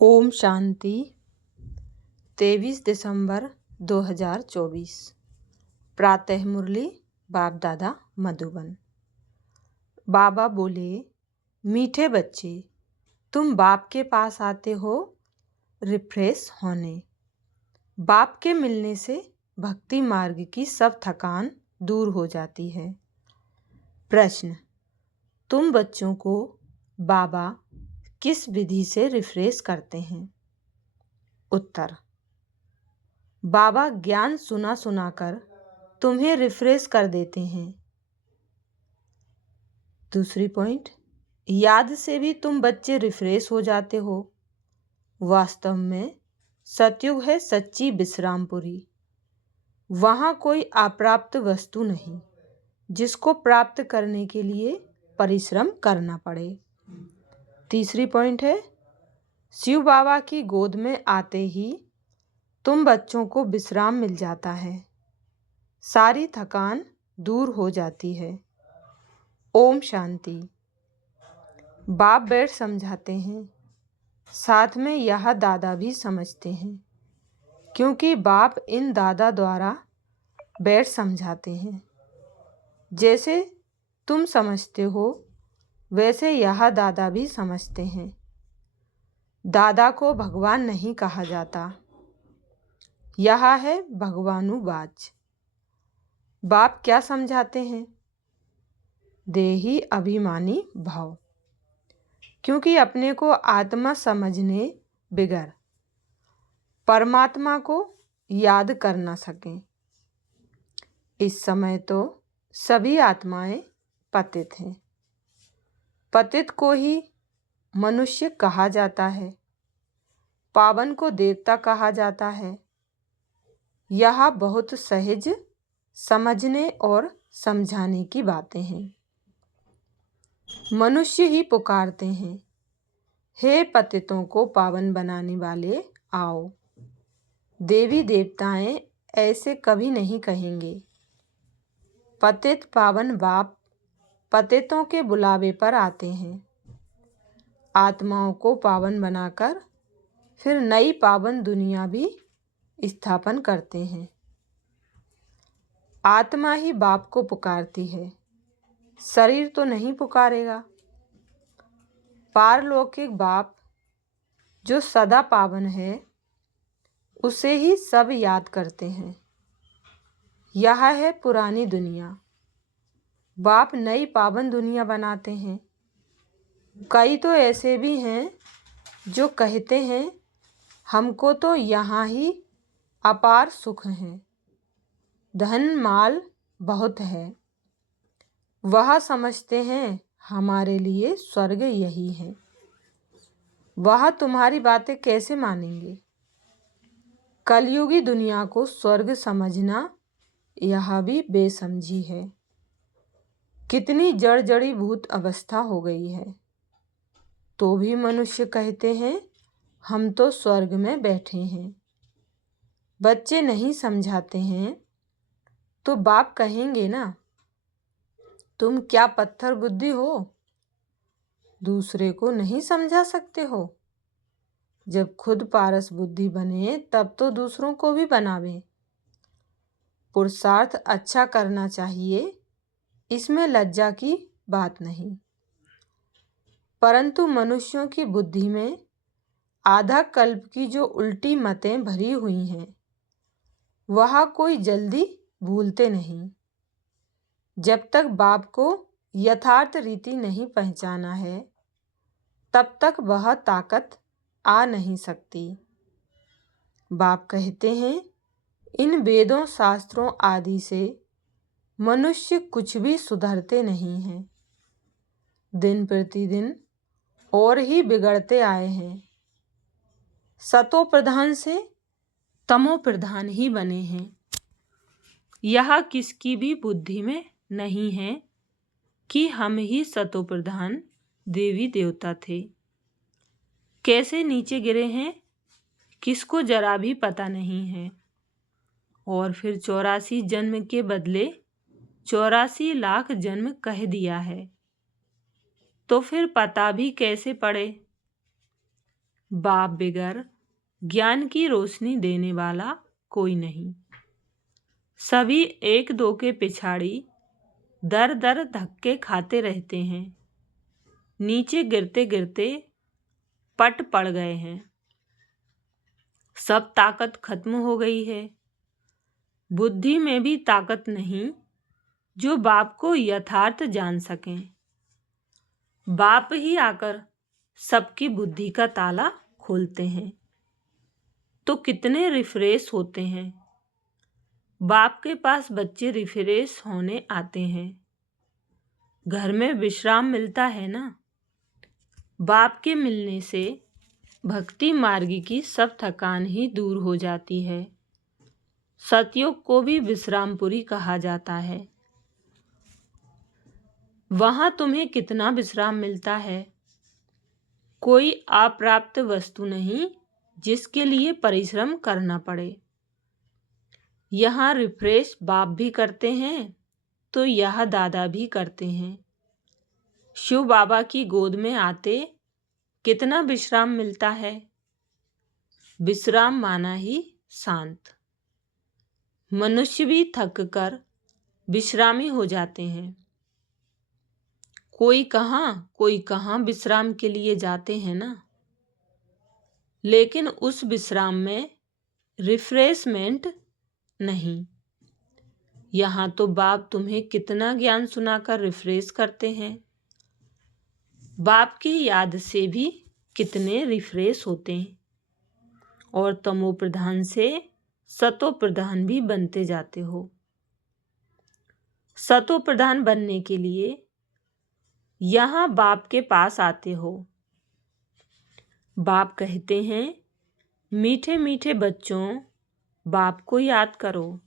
ओम शांति। 23 दिसंबर 2024। प्रातः मुरली बाप दादा मधुबन। बाबा बोले, मीठे बच्चे, तुम बाप के पास आते हो रिफ्रेश होने। बाप के मिलने से भक्ति मार्ग की सब थकान दूर हो जाती है। प्रश्न, तुम बच्चों को बाबा किस विधि से रिफ्रेश करते हैं? उत्तर, बाबा ज्ञान सुना सुनाकर तुम्हें रिफ्रेश कर देते हैं। दूसरी पॉइंट, याद से भी तुम बच्चे रिफ्रेश हो जाते हो। वास्तव में सतयुग है सच्ची विश्रामपुरी। वहाँ कोई अप्राप्त वस्तु नहीं जिसको प्राप्त करने के लिए परिश्रम करना पड़े। तीसरी पॉइंट है, शिव बाबा की गोद में आते ही तुम बच्चों को विश्राम मिल जाता है, सारी थकान दूर हो जाती है। ओम शांति। बाप बैठ समझाते हैं, साथ में यह दादा भी समझते हैं, क्योंकि बाप इन दादा द्वारा बैठ समझाते हैं। जैसे तुम समझते हो वैसे यह दादा भी समझते हैं। दादा को भगवान नहीं कहा जाता, यह है भगवानुवाच। बाप क्या समझाते हैं? देही अभिमानी भाव, क्योंकि अपने को आत्मा समझने बिगर परमात्मा को याद कर ना सकें। इस समय तो सभी आत्माएं पतित हैं। पतित को ही मनुष्य कहा जाता है, पावन को देवता कहा जाता है। यह बहुत सहज समझने और समझाने की बातें हैं। मनुष्य ही पुकारते हैं, हे पतितों को पावन बनाने वाले आओ। देवी देवताएं ऐसे कभी नहीं कहेंगे। पतित पावन बाप पतितों के बुलावे पर आते हैं। आत्माओं को पावन बनाकर फिर नई पावन दुनिया भी स्थापन करते हैं। आत्मा ही बाप को पुकारती है, शरीर तो नहीं पुकारेगा। पारलौकिक बाप जो सदा पावन है उसे ही सब याद करते हैं। यह है पुरानी दुनिया। बाप नई पावन दुनिया बनाते हैं। कई तो ऐसे भी हैं जो कहते हैं, हमको तो यहाँ ही अपार सुख है, धन माल बहुत है। वह समझते हैं हमारे लिए स्वर्ग यही है। वह तुम्हारी बातें कैसे मानेंगे? कलयुगी दुनिया को स्वर्ग समझना यह भी बेसमझी है। कितनी जड़ जड़ी भूत अवस्था हो गई है, तो भी मनुष्य कहते हैं हम तो स्वर्ग में बैठे हैं। बच्चे नहीं समझाते हैं तो बाप कहेंगे ना, तुम क्या पत्थर बुद्धि हो, दूसरे को नहीं समझा सकते हो। जब खुद पारस बुद्धि बने तब तो दूसरों को भी बनावे। पुरुषार्थ अच्छा करना चाहिए, इसमें लज्जा की बात नहीं। परंतु मनुष्यों की बुद्धि में आधा कल्प की जो उल्टी मतें भरी हुई हैं, वह कोई जल्दी भूलते नहीं। जब तक बाप को यथार्थ रीति नहीं पहचाना है, तब तक वह ताकत आ नहीं सकती। बाप कहते हैं, इन वेदों शास्त्रों आदि से मनुष्य कुछ भी सुधरते नहीं हैं। दिन प्रतिदिन और ही बिगड़ते आए हैं। सतो प्रधान से तमो प्रधान ही बने हैं। यह किसकी भी बुद्धि में नहीं है कि हम ही सतो प्रधान देवी देवता थे। कैसे नीचे गिरे हैं किसको जरा भी पता नहीं है। और फिर 84 जन्म के बदले 84 लाख जन्म कह दिया है, तो फिर पता भी कैसे पड़े। बाप बिगर ज्ञान की रोशनी देने वाला कोई नहीं। सभी एक दो के पिछाड़ी दर दर धक्के खाते रहते हैं, नीचे गिरते गिरते पट पड़ गए हैं। सब ताकत खत्म हो गई है। बुद्धि में भी ताकत नहीं जो बाप को यथार्थ जान सकें। बाप ही आकर सबकी बुद्धि का ताला खोलते हैं। तो कितने रिफ्रेश होते हैं। बाप के पास बच्चे रिफ्रेश होने आते हैं। घर में विश्राम मिलता है ना। बाप के मिलने से भक्ति मार्गी की सब थकान ही दूर हो जाती है। सतयुग को भी विश्रामपुरी कहा जाता है। वहां तुम्हें कितना विश्राम मिलता है। कोई अप्राप्त वस्तु नहीं जिसके लिए परिश्रम करना पड़े। यहाँ रिफ्रेश बाप भी करते हैं तो यह दादा भी करते हैं। शिव बाबा की गोद में आते कितना विश्राम मिलता है। विश्राम माना ही शांत। मनुष्य भी थक कर विश्रामी हो जाते हैं। कोई कहाँ विश्राम के लिए जाते हैं ना। लेकिन उस विश्राम में रिफ्रेशमेंट नहीं। यहाँ तो बाप तुम्हें कितना ज्ञान सुनाकर रिफ्रेश करते हैं। बाप की याद से भी कितने रिफ्रेश होते हैं और तमो प्रधान से सतो प्रधान भी बनते जाते हो। सतो प्रधान बनने के लिए यहाँ बाप के पास आते हो। बाप कहते हैं, मीठे मीठे बच्चों, बाप को याद करो।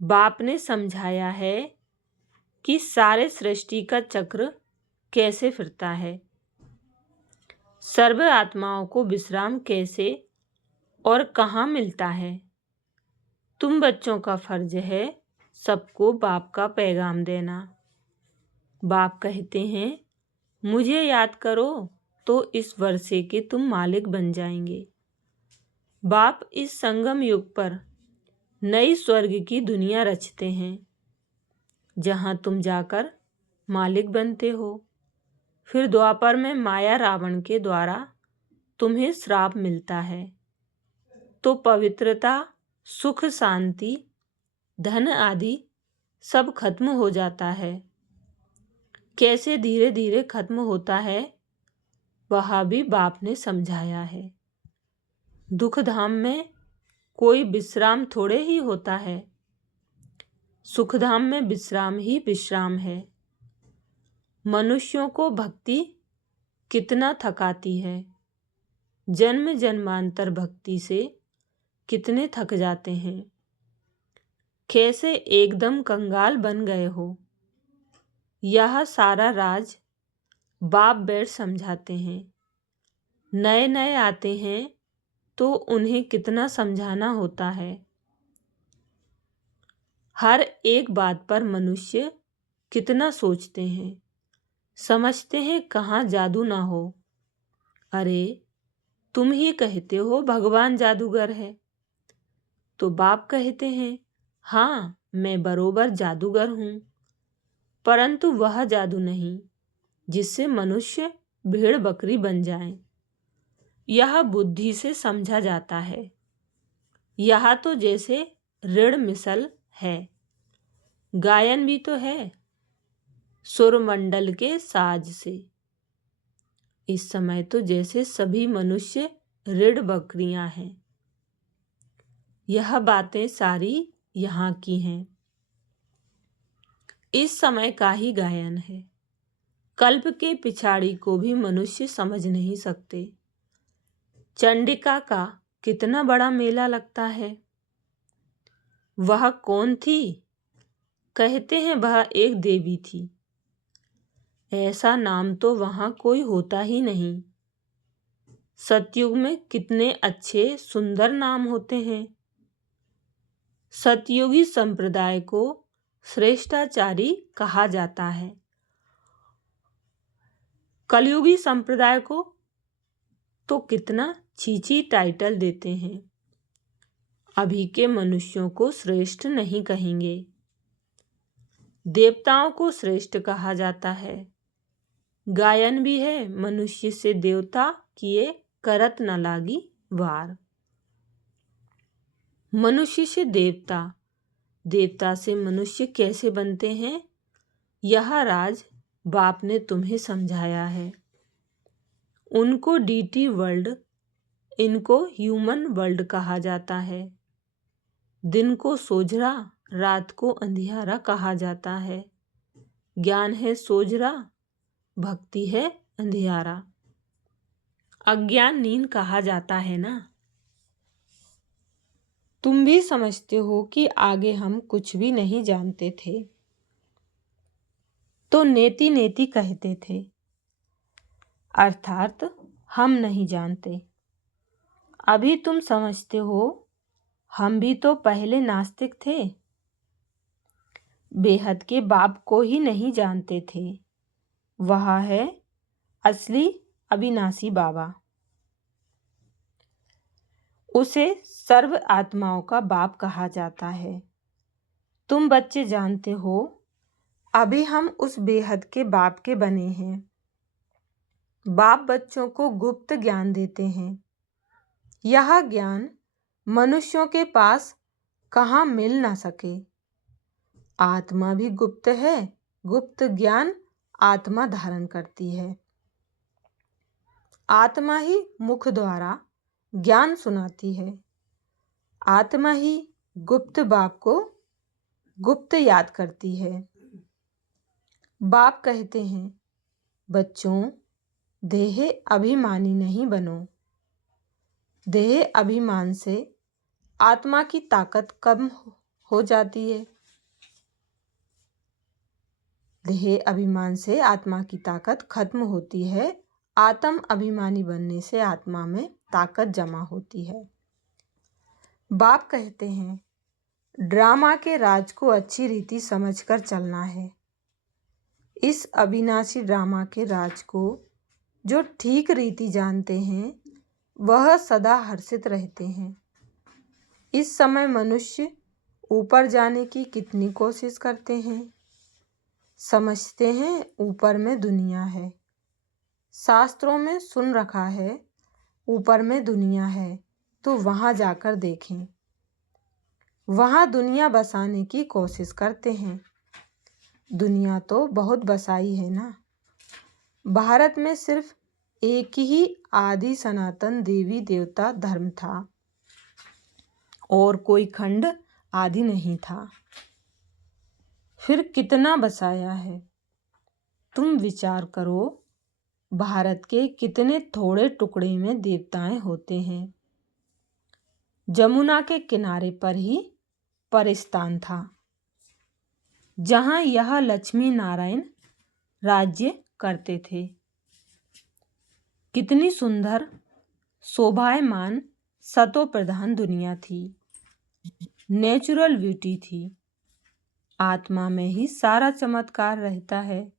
बाप ने समझाया है कि सारे सृष्टि का चक्र कैसे फिरता है। सर्व आत्माओं को विश्राम कैसे और कहाँ मिलता है। तुम बच्चों का फर्ज है सबको बाप का पैगाम देना। बाप कहते हैं, मुझे याद करो तो इस वर्षे के तुम मालिक बन जाएंगे। बाप इस संगम युग पर नई स्वर्ग की दुनिया रचते हैं जहां तुम जाकर मालिक बनते हो। फिर द्वापर में माया रावण के द्वारा तुम्हें श्राप मिलता है तो पवित्रता, सुख, शांति, धन आदि सब खत्म हो जाता है। कैसे धीरे धीरे खत्म होता है वह भी बाप ने समझाया है। दुख धाम में कोई विश्राम थोड़े ही होता है। सुख धाम में विश्राम ही विश्राम है। मनुष्यों को भक्ति कितना थकाती है। जन्म जन्मांतर भक्ति से कितने थक जाते हैं। कैसे एकदम कंगाल बन गए हो। यह सारा राज बाप बैठ समझाते हैं। नए नए आते हैं तो उन्हें कितना समझाना होता है। हर एक बात पर मनुष्य कितना सोचते हैं। समझते हैं कहाँ जादू ना हो। अरे तुम ही कहते हो भगवान जादूगर है। तो बाप कहते हैं, हाँ मैं बरोबर जादूगर हूँ, परंतु वह जादू नहीं जिससे मनुष्य भेड़ बकरी बन जाए। यह बुद्धि से समझा जाता है। यह तो जैसे ऋण मिसल है। गायन भी तो है सुरमंडल के साज से। इस समय तो जैसे सभी मनुष्य ऋण बकरियां हैं। यह बातें सारी यहाँ की हैं। इस समय का ही गायन है। कल्प के पिछाड़ी को भी मनुष्य समझ नहीं सकते। चंडिका का कितना बड़ा मेला लगता है। वह कौन थी। कहते हैं वह एक देवी थी। ऐसा नाम तो वहां कोई होता ही नहीं। सतयुग में कितने अच्छे सुंदर नाम होते हैं। सतयुगी संप्रदाय को श्रेष्ठाचारी कहा जाता है। कलयुगी संप्रदाय को तो कितना छीछी टाइटल देते हैं। अभी के मनुष्यों को श्रेष्ठ नहीं कहेंगे। देवताओं को श्रेष्ठ कहा जाता है। गायन भी है, मनुष्य से देवता किए करत न लागी वार। मनुष्य से देवता, देवता से मनुष्य कैसे बनते हैं, यह राज बाप ने तुम्हें समझाया है। उनको डीटी वर्ल्ड, इनको ह्यूमन वर्ल्ड कहा जाता है। दिन को सोझरा, रात को अंधियारा कहा जाता है। ज्ञान है सोझरा, भक्ति है अंधियारा। अज्ञान नींद कहा जाता है ना। तुम भी समझते हो कि आगे हम कुछ भी नहीं जानते थे, तो नेति नेति कहते थे, अर्थात हम नहीं जानते। अभी तुम समझते हो, हम भी तो पहले नास्तिक थे, बेहद के बाप को ही नहीं जानते थे। वह है असली अविनाशी बाबा। उसे सर्व आत्माओं का बाप कहा जाता है। तुम बच्चे जानते हो, अभी हम उस बेहद के बाप के बने हैं। बाप बच्चों को गुप्त ज्ञान देते हैं। यह ज्ञान मनुष्यों के पास कहाँ मिल ना सके। आत्मा भी गुप्त है, गुप्त ज्ञान आत्मा धारण करती है। आत्मा ही मुख द्वारा ज्ञान सुनाती है। आत्मा ही गुप्त बाप को गुप्त याद करती है। बाप कहते हैं, बच्चों, देह अभिमानी नहीं बनो। देह अभिमान से आत्मा की ताकत कम हो जाती है। देह अभिमान से आत्मा की ताकत खत्म होती है। आत्म अभिमानी बनने से आत्मा में ताकत जमा होती है। बाप कहते हैं, ड्रामा के राज को अच्छी रीति समझकर चलना है। इस अविनाशी ड्रामा के राज को जो ठीक रीति जानते हैं, वह सदा हर्षित रहते हैं। इस समय मनुष्य ऊपर जाने की कितनी कोशिश करते हैं। समझते हैं ऊपर में दुनिया है। शास्त्रों में सुन रखा है ऊपर में दुनिया है, तो वहाँ जाकर देखें। वहाँ दुनिया बसाने की कोशिश करते हैं। दुनिया तो बहुत बसाई है ना। भारत में सिर्फ एक ही आदि सनातन देवी देवता धर्म था, और कोई खंड आदि नहीं था। फिर कितना बसाया है। तुम विचार करो, भारत के कितने थोड़े टुकड़े में देवताएं होते हैं। जमुना के किनारे पर ही परिस्थान था, जहां यह लक्ष्मी नारायण राज्य करते थे। कितनी सुंदर शोभायमान सतो प्रधान दुनिया थी। नेचुरल ब्यूटी थी। आत्मा में ही सारा चमत्कार रहता है।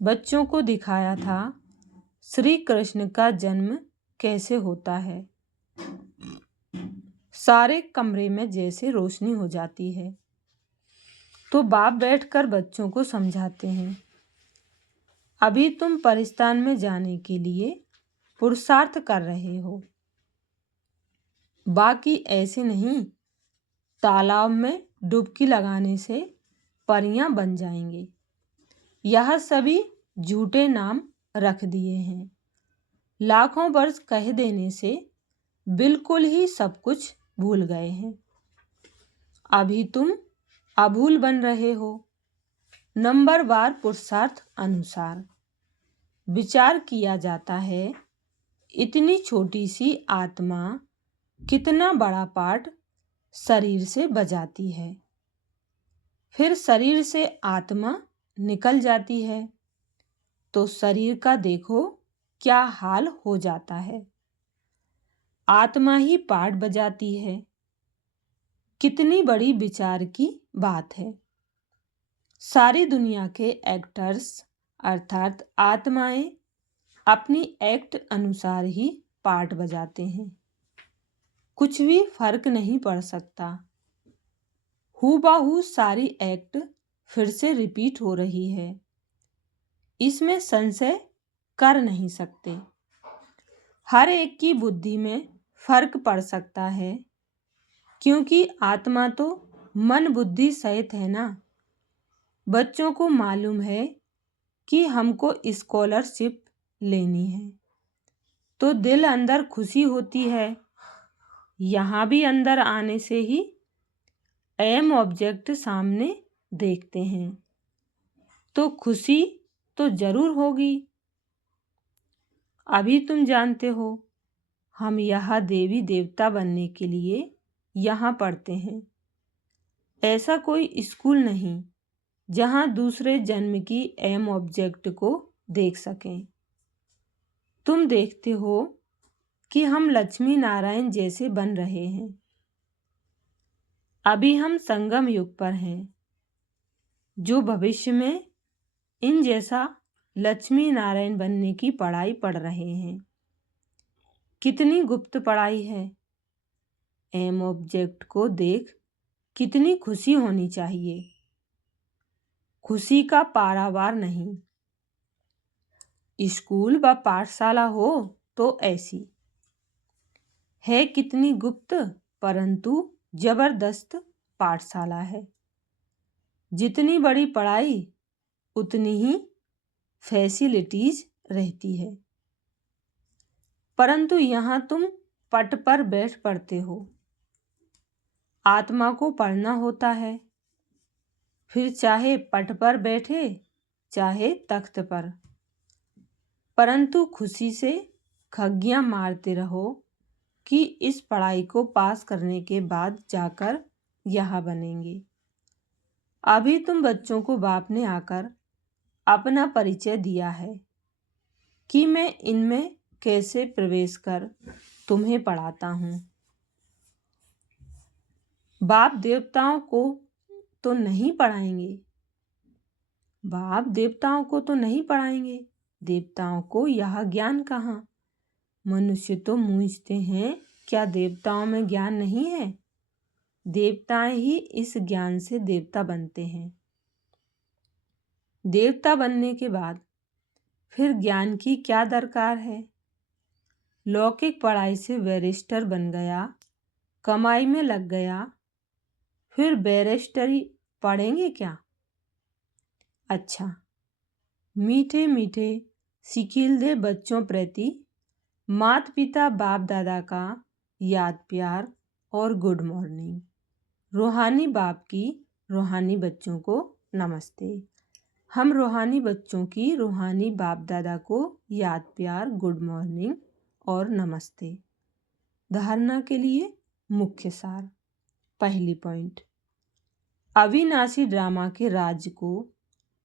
बच्चों को दिखाया था श्री कृष्ण का जन्म कैसे होता है। सारे कमरे में जैसे रोशनी हो जाती है। तो बाप बैठकर बच्चों को समझाते हैं, अभी तुम परिस्थान में जाने के लिए पुरुषार्थ कर रहे हो। बाकी ऐसे नहीं, तालाब में डुबकी लगाने से परियां बन जाएंगे। यह सभी झूठे नाम रख दिए हैं। लाखों वर्ष कह देने से बिल्कुल ही सब कुछ भूल गए हैं। अभी तुम अभूल बन रहे हो। नंबरवार पुरुषार्थ अनुसार विचार किया जाता है। इतनी छोटी सी आत्मा कितना बड़ा पार्ट शरीर से बजाती है। फिर शरीर से आत्मा निकल जाती है, तो शरीर का देखो क्या हाल हो जाता है। आत्मा ही पार्ट बजाती है। कितनी बड़ी विचार की बात है। सारी दुनिया के एक्टर्स अर्थात आत्माएं अपनी एक्ट अनुसार ही पार्ट बजाते हैं। कुछ भी फर्क नहीं पड़ सकता। हूबहू सारी एक्ट फिर से रिपीट हो रही है, इसमें संशय कर नहीं सकते। हर एक की बुद्धि में फर्क पड़ सकता है, क्योंकि आत्मा तो मन बुद्धि सहित है ना। बच्चों को मालूम है कि हमको स्कॉलरशिप लेनी है, तो दिल अंदर खुशी होती है। यहाँ भी अंदर आने से ही एम ऑब्जेक्ट सामने देखते हैं, तो खुशी तो जरूर होगी। अभी तुम जानते हो, हम यहाँ देवी देवता बनने के लिए यहाँ पढ़ते हैं। ऐसा कोई स्कूल नहीं जहाँ दूसरे जन्म की एम ऑब्जेक्ट को देख सकें। तुम देखते हो कि हम लक्ष्मी नारायण जैसे बन रहे हैं। अभी हम संगम युग पर हैं, जो भविष्य में इन जैसा लक्ष्मी नारायण बनने की पढ़ाई पढ़ रहे हैं। कितनी गुप्त पढ़ाई है। एम ऑब्जेक्ट को देख कितनी खुशी होनी चाहिए। खुशी का पारावार नहीं। स्कूल व पाठशाला हो तो ऐसी है, कितनी गुप्त परंतु जबरदस्त पाठशाला है। जितनी बड़ी पढ़ाई उतनी ही फैसिलिटीज रहती है, परंतु यहाँ तुम पट पर बैठ पढ़ते हो। आत्मा को पढ़ना होता है, फिर चाहे पट पर बैठे चाहे तख्त पर, परंतु खुशी से खग्गियां मारते रहो कि इस पढ़ाई को पास करने के बाद जाकर यहाँ बनेंगे। अभी तुम बच्चों को बाप ने आकर अपना परिचय दिया है कि मैं इनमें कैसे प्रवेश कर तुम्हें पढ़ाता हूँ। बाप देवताओं को तो नहीं पढ़ाएंगे, बाप देवताओं को तो नहीं पढ़ाएंगे। देवताओं को यह ज्ञान कहाँ। मनुष्य तो मूझते हैं, क्या देवताओं में ज्ञान नहीं है। देवताएं ही इस ज्ञान से देवता बनते हैं। देवता बनने के बाद फिर ज्ञान की क्या दरकार है। लौकिक पढ़ाई से बैरिस्टर बन गया, कमाई में लग गया, फिर बैरिस्टरी पढ़ेंगे क्या। अच्छा, मीठे मीठे सिकील बच्चों प्रति माता पिता बाप दादा का याद प्यार और गुड मॉर्निंग। रूहानी बाप की रूहानी बच्चों को नमस्ते। हम रूहानी बच्चों की रूहानी बाप दादा को याद प्यार गुड मॉर्निंग और नमस्ते। धारणा के लिए मुख्य सार। पहली पॉइंट, अविनाशी ड्रामा के राज्य को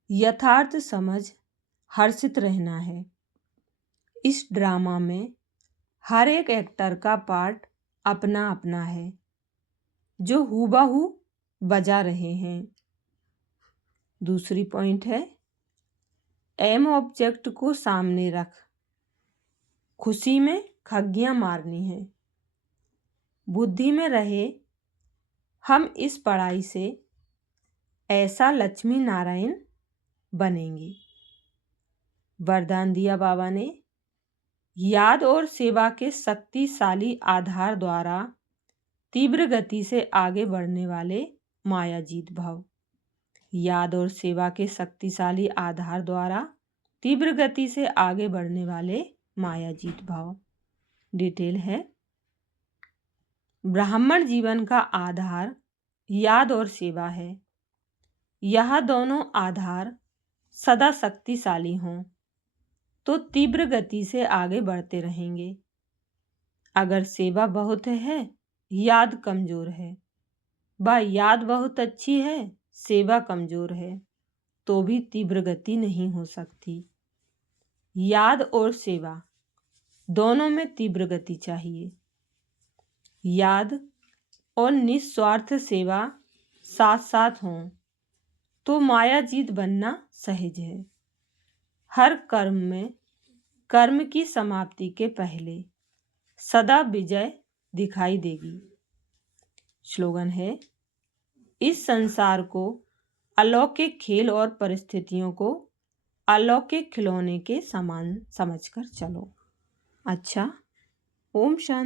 यथार्थ समझ हर्षित रहना है। इस ड्रामा में हर एक एक्टर का पार्ट अपना अपना है, जो हूबहू बजा रहे हैं। दूसरी पॉइंट है, एम ऑब्जेक्ट को सामने रख खुशी में खग्गियां मारनी है। बुद्धि में रहे हम इस पढ़ाई से ऐसा लक्ष्मी नारायण बनेंगे। वरदान दिया बाबा ने, याद और सेवा के शक्तिशाली आधार द्वारा तीव्र गति से आगे बढ़ने वाले मायाजीत भाव। याद और सेवा के शक्तिशाली आधार द्वारा तीव्र गति से आगे बढ़ने वाले मायाजीत भाव। डिटेल है, ब्राह्मण जीवन का आधार याद और सेवा है। यह दोनों आधार सदा शक्तिशाली हों तो तीव्र गति से आगे बढ़ते रहेंगे। अगर सेवा बहुत है, याद कमजोर है, व याद बहुत अच्छी है, सेवा कमजोर है, तो भी तीव्र गति नहीं हो सकती। याद और सेवा दोनों में तीव्र गति चाहिए। याद और निस्वार्थ सेवा साथ साथ हों तो मायाजीत बनना सहज है। हर कर्म में कर्म की समाप्ति के पहले सदा विजय दिखाई देगी। स्लोगन है, इस संसार को अलौकिक खेल और परिस्थितियों को अलौकिक खिलौने के समान समझकर चलो। अच्छा, ओम शांति।